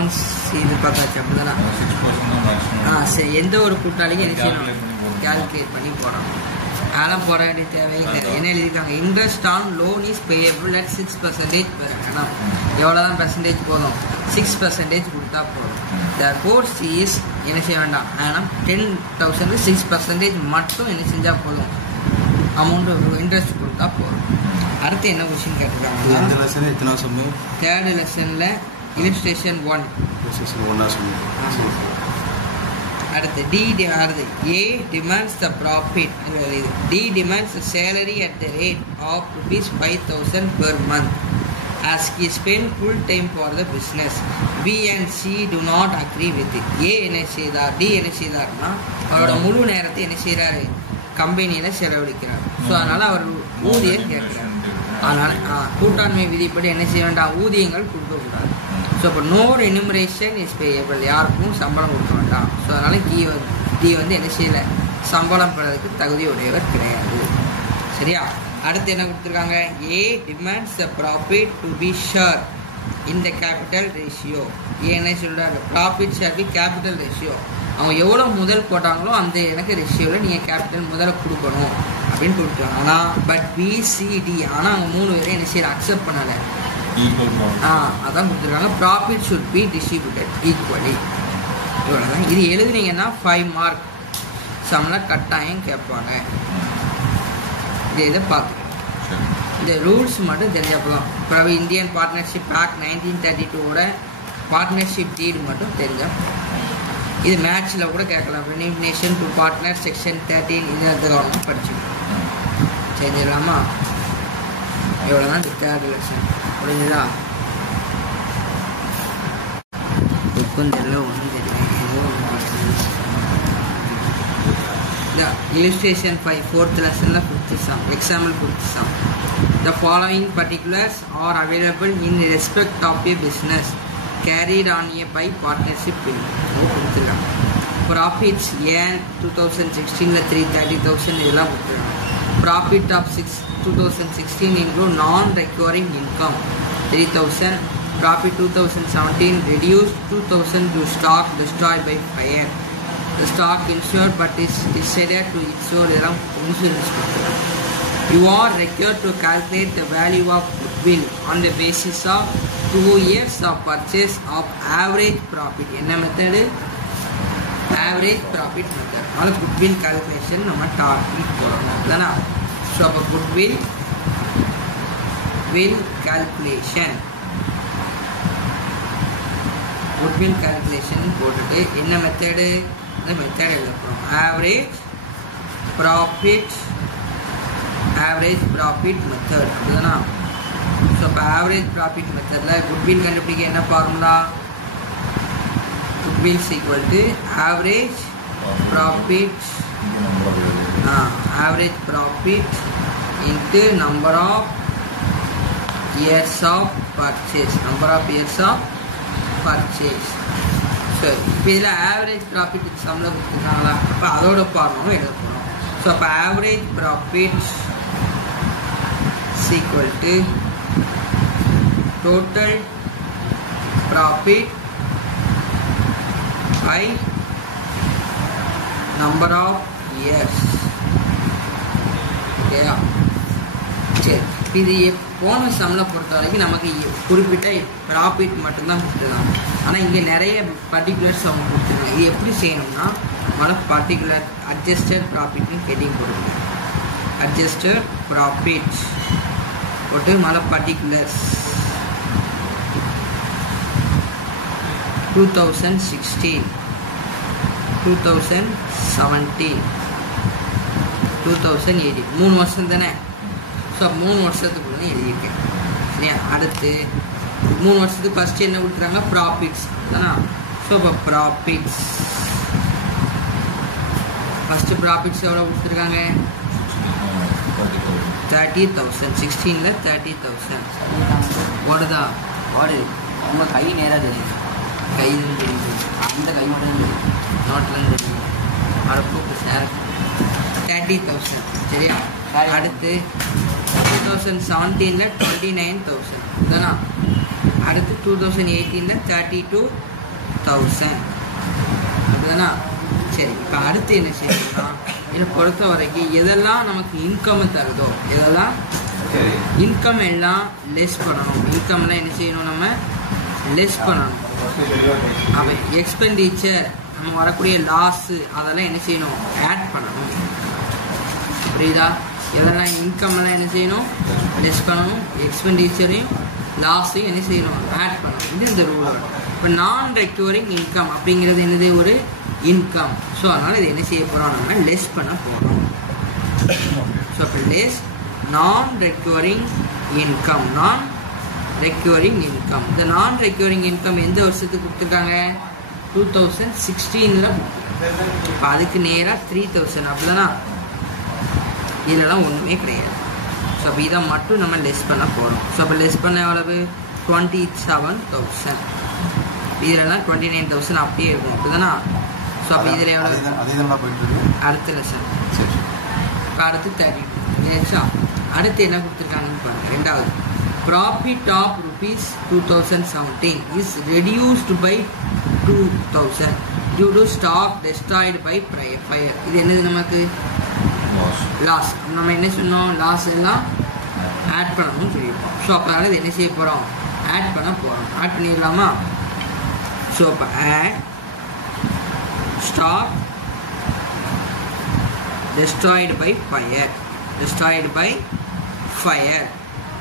Accounts இது பார்த்தாச்சு அப்படிதானா? சரி, எந்த ஒரு கூட்டாளியும் என்ன செய்யணும்? கால்குலேட் பண்ணி போடணும். அதெல்லாம் போட வேண்டிய தேவையில்லை. என்ன எழுதியிருக்காங்க? Interest on loan is payable at 6% per annum. எவ்வளோதான் பெர்சன்டேஜ் போதும்? 6% கொடுத்தா போதும். therefore is என்ன செய்ய வேண்டாம், ஆனால் 10,000 6% மட்டும் என்ன செஞ்சால் போதும், அமௌண்ட் இன்ட்ரெஸ்ட் கொடுத்தா போதும். அடுத்து என்ன கொஸ்டின் கேட்டிருக்காங்க? தேர்டு லெசனில் illustration 1. அடுத்து A demands the profit. D demands the salary at the rate of ₹5,000 per month as he spent full time for the business. B and C do not agree with it. A என்ன செய்தார், D என்ன செய்தார்னா அவரோட முழு நேரத்தை என்ன செய்கிறாரு, கம்பெனியில் செலவழிக்கிறார். So அதனால் அவர் ஊதியம் கேட்குறார். அதனால் கூட்டாண்மை விதிப்படி என்ன செய்ய வேண்டாம், ஊதியங்கள் கொடுக்கக்கூடாது. ஸோ அப்போ நோ ரெனுமரேஷன் இஸ் பேயபிள், யாருக்கும் சம்பளம் கொடுக்க வேண்டாம். ஸோ அதனால் டி வந்து என்ன செய்யலை, சம்பளம் பெறதுக்கு தகுதி உடையவர் கிடையாது. சரியா? அடுத்து என்ன கொடுத்துருக்காங்க? A demands the profit to be share in the capital ratio. என்ன சொல்கிறாரு, profit share be capital ratio. அவங்க எவ்வளோ முதல் போட்டாங்களோ அந்த எனக்கு ரேஷியோவில் நீங்கள் கேபிட்டல் முதல்ல கொடுக்கணும் அப்படின்னு கொடுத்துருவாங்க. ஆனால் பட் பிசிடி, ஆனால் அவங்க 3 பேரும் என்ன செய்யலை, அக்செப்ட் பண்ணலை. அதான் கொடுத்துருக்காங்க. Profit should be distributed equally. இவ்வளோதான். இது எழுதுனீங்கன்னா 5 மார்க் சம்லாம் கட்டாயம் கேட்பாங்க. இதை பார்த்துக்கணும். இந்த ரூல்ஸ் மட்டும் தெரிஞ்சப்பதான். அப்புறம் இந்தியன் பார்ட்னர்ஷிப் ஆக்ட் 1932ஓட பார்ட்னர்ஷிப் டீடு மட்டும் தெரிஞ்சால். இது மேட்ச்சில் கூட கேட்கலாம். ரெனிமினேஷன் டு பார்ட்னர் செக்ஷன் 13 இந்த கவர்மெண்ட் படிச்சுக்கணும். செஞ்சிடலாமா? இவ்வளோதான் இந்த தேர்ட் லெசன். புரிஞ்சுதா? புக்கும் தெரியல, ஒன்றும் தெரியல. Illustration 5, 4th lesson, 5th sum. Example 5th sum. The following particulars are available in respect of a business carried on a by partnership bill. Profits earn 2016 330,000 இதெல்லாம் கொடுத்துருக்காங்க. Profit of 2016 include non-recurring income 3,000. Profit 2017 reduced 2,000 to stock destroyed by fire. The stock insured but is decided to insure insurance. You are required to calculate the value of goodwill on the basis of 2 years of purchase of average profit. என்ன method? average profit method. all goodwill calculation நம்ம topic போறோம் தானா? So அப்போ goodwill calculation போட்டுட்டு என்ன method, இந்த method எழுத போகிறோம். ஆவரேஜ் ப்ராஃபிட் மெத்தட் அப்படிதானா? ஸோ இப்போ ஆவரேஜ் ப்ராஃபிட் மெத்தடில் குட்வில் கண்டுபிடிக்க என்ன formula? Goodwill equal to average profit into number of years of purchase. சரி, இப்போ இதில் ஆவரேஜ் ப்ராஃபிட் சம்பளம் கொடுத்துருக்காங்களா? அப்போ அதோட ஃபார்முலாவும் எழுத போகிறோம். ஸோ அப்போ average profit equal to total profit by number of years. ஓகேயா? சரி, இது போன சம்பளம் பொறுத்த வரைக்கும் நமக்கு குறிப்பிட்ட ப்ராஃபிட் மட்டும்தான் கொடுத்துருக்காங்க. ஆனால் இங்கே நிறைய பர்டிகுலர்ஸ் அவங்க கொடுத்துருக்காங்க. இது எப்படி செய்யணும்னா, பர்டிகுலர் அட்ஜஸ்டட் ப்ராஃபிட்னு ஹெட்டிங் போடுங்க. அட்ஜஸ்டட் ப்ராஃபிட் போட்டு பர்டிகுலர்ஸ் 2016 2017 2018 3 வருஷம் தானே? ஸோ 3 வருஷத்துக்குள்ள எழுதியிருக்கேன். சரியா? அடுத்து 3 வருஷத்துக்கு ஃபஸ்ட்டு என்ன கொடுத்துறாங்க? ப்ராஃபிட்ஸ் தானே? ஸோ இப்போ ப்ராஃபிட்ஸ் ஃபஸ்ட்டு ப்ராஃபிட்ஸ் எவ்வளோ கொடுத்துருக்காங்க? 30,000. 16ல் 30,000 ஓடுதா? உங்க கை நேராக தெரியும். கை தெரியுது, அந்த கை மட்டும் தெரியும், நோட்லாம் தெரியும். அடுப்பு சார் 30,000. சரியா? அடுத்து 2017ல் 29,000 தானா? அடுத்து 2018 32,000 அதுதானா. சரி, இப்போ அடுத்து என்ன செய்யணும்னா இதை பொறுத்த வரைக்கும் எதெல்லாம் நமக்கு இன்கம் தருதோ எதெல்லாம் இன்கம் எல்லாம் லெஸ் பண்ணணும். இன்கம்லாம் என்ன செய்யணும், நம்ம லெஸ் பண்ணணும். அப்போ எக்ஸ்பெண்டிச்சர் நம்ம வரக்கூடிய லாஸு அதெல்லாம் என்ன செய்யணும், ஆட் பண்ணணும். புரியுதா? எதெல்லாம் இன்கம்லாம் என்ன செய்யணும், லெஸ் பண்ணணும். எக்ஸ்பெண்டிச்சரையும் லாஸையும் என்ன செய்யணும், ஆட் பண்ணணும். இது இந்த ரூல். இப்போ நான் ரெக்யூரிங் இன்கம் அப்படிங்கிறது என்னது, ஒரு இன்கம். ஸோ அதனால் இது என்ன செய்ய போகிறோம், நம்ம லெஸ் பண்ண போகிறோம். ஸோ இப்போ லெஸ் நான் ரெக்யூரிங் இன்கம். நான் ரெக்யூரிங் இன்கம். இந்த நான் ரெக்யூரிங் இன்கம் எந்த வருஷத்துக்கு கொடுத்துருக்காங்க, 2016 இப்போ அதுக்கு நேராக 3000 அப்படிதானா. இதெல்லாம் ஒன்றுமே கிடையாது. ஸோ அப்போ இதை மட்டும் நம்ம லெஸ் பண்ண போகிறோம். ஸோ அப்போ லெஸ் பண்ண எவ்வளவு, 27,000. இதெல்லாம் 29,000 அப்படியே இருக்கும் அப்படிதானா. ஸோ அப்போ இதில் எவ்வளோ அடுத்த லெசன். இப்போ அடுத்து 32. அடுத்து என்ன கொடுத்துருக்காங்கன்னு பாருங்கள். ரெண்டாவது, profit of ₹2017 is reduced by 2,000 due to stock destroyed by fire. இது என்னது, நமக்கு லாஸ். நம்ம என்ன சொன்னோம், லாஸ் எல்லாம் ஆட் பண்ணணும்னு சொல்லியிருப்போம். ஸோ அப்போ அதனால் இது என்ன செய்ய போகிறோம், ஆட் பண்ண போகிறோம். ஆட் பண்ணிடலாமா. ஸோ அப்போ add stock destroyed by fire. Destroyed by fire.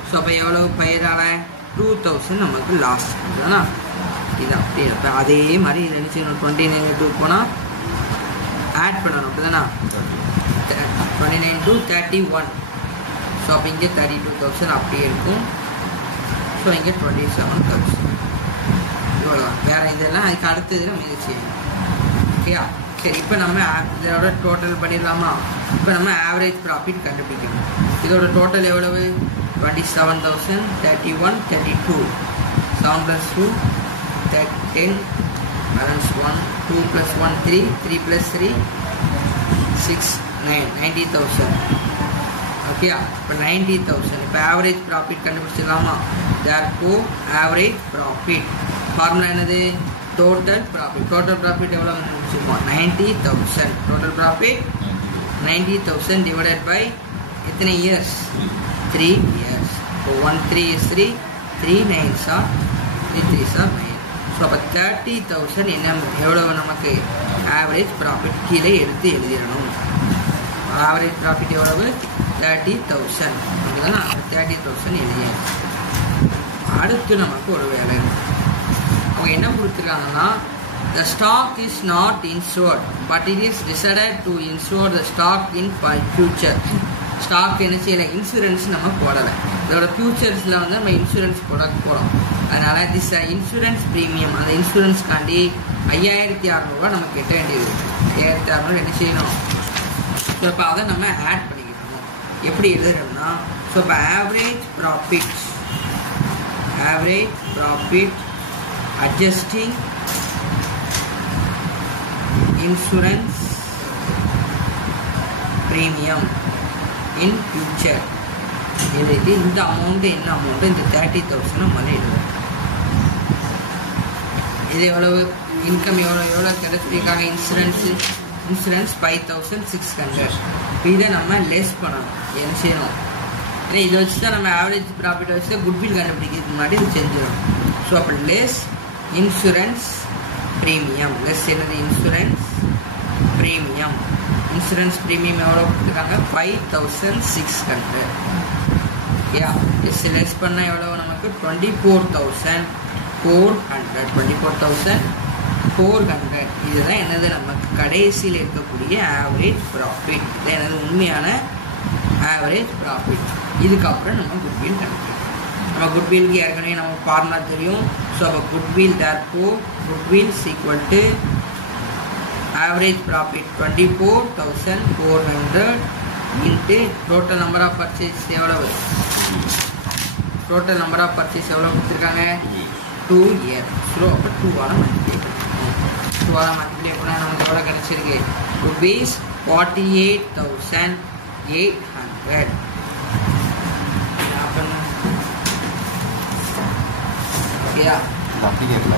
So அப்போ எவ்வளோ ஃபயரால் 2,000 நமக்கு லாஸ் அதுதானா. இது அப்படி இப்போ அதே மாதிரி இது என்ன செய்யணும், 29 போனால் ஆட் பண்ணணும் அப்படிதானா. 29 to 31. ஸோ அப்போ இங்கே 32,000 அப்படியே இருக்கும். ஸோ இங்கே 27,000 இவ்வளோ. வேறு இதெல்லாம் அதுக்கு அடுத்தது நம்ம இது செய்யணும். ஓகேயா. சரி, இப்போ நம்ம இதோட டோட்டல் பண்ணிடலாமா. இப்போ நம்ம ஆவரேஜ் ப்ராஃபிட் கண்டுபிடிக்கணும். இதோட டோட்டல் எவ்வளவு, 27,000, 31, 32. 7 plus 2, 10, balance 1, 2 plus 1, 3, 3 plus 3, 6, 9, 90,000. ஓகேயா. இப்போ 90,000. இப்போ ஆவரேஜ் ப்ராஃபிட் கண்டுபிடிச்சிடலாமா. therefore ஆவரேஜ் ப்ராஃபிட் ஃபார்முலா என்னது, total profit. Total profit எவ்வளோ கண்டுபிடிச்சிருக்கோம், 90,000. Total profit 90,000 divided by எத்தனை இயர்ஸ், 3 years. இப்போ 1 3 is 3, 3 9s are 3 3s are 9. So அப்போ 30,000 என்ன எவ்வளவு நமக்கு ஆவரேஜ் ப்ராஃபிட் கீழே எடுத்து எழுதிடணும். ஆவரேஜ் ப்ராஃபிட் எவ்வளவு, 30,000 அப்படிதானே. 30,000 எழுதியாச்சு. அடுத்து நமக்கு ஒரு வேலை அவங்க என்ன கொடுத்துருக்காங்கன்னா, the stock is not insured but it is decided to insure the stock in future. Stock என்ன செய்யலை, இன்சூரன்ஸ் நம்ம போடலை. இதோட ஃபியூச்சர்ஸில் வந்து நம்ம இன்சூரன்ஸ் போகிறோம். அதனால் திஸ் இன்சூரன்ஸ் ப்ரீமியம், அந்த இன்சூரன்ஸ்காண்டி 5,600 நம்ம கட்ட வேண்டியது. 5,600 என்ன செய்யணும். ஸோ இப்போ அதை நம்ம ஆட் பண்ணிக்கணும். எப்படி எழுதுறோம்னா, ஸோ இப்போ average profit adjusting insurance premium in future எழுதி இந்த அமௌண்ட் என்ன அமௌண்ட், இந்த 30,000 நம்ம எழுதுவோம். இது எவ்வளவு இன்கம், எவ்வளோ கிடைச்சிருக்காங்க, இன்சூரன்ஸ் 5,600. இதை நம்ம லெஸ் பண்ணணும். என்ன செய்யணும், ஏன்னா இதை வச்சு தான் நம்ம ஆவரேஜ் ப்ராஃபிட்டை வச்சு தான் குட்வில் கண்டுபிடிக்கிறதுக்கு முன்னாடி இது செஞ்சிடும். ஸோ அப்போ லெஸ் இன்சூரன்ஸ் ப்ரீமியம். லெஸ் என்னது, இன்சூரன்ஸ் ப்ரீமியம். இன்சூரன்ஸ் ப்ரீமியம் எவ்வளோ கொடுத்துருக்காங்க, 5,600. ஓகேயா. எஸ் லெஸ் பண்ணால் எவ்வளோ நமக்கு, 24,400. 24,400. இதுதான் என்னது, நமக்கு கடைசியில் இருக்கக்கூடிய ஆவரேஜ் ப்ராஃபிட். இது என்னது உண்மையான ஆவரேஜ் ப்ராஃபிட். இதுக்கப்புறம் நம்ம குட்வில் கண்டுபிடிக்கணும். நம்ம குட்வில்க்கு ஏற்கனவே நமக்கு ஃபார்முலா தெரியும். ஸோ அப்போ goodwill therefore goodwill is equal to average profit 24,400 into total number of purchase எவ்வளவு, டோட்டல் நம்பர் ஆஃப் பர்ச்சேஸ் எவ்வளோ கொடுத்துருக்காங்க, 2 years. ஸோ அப்போ 2ஆல் மல்டிப்ளை பண்ணிக்கணும். 2ஆல் மல்டிப்ளை பண்ணால் நமக்கு எவ்வளோ கிடச்சிருக்கு, ₹48,800. ஏயா இது அப்படி கேட்கல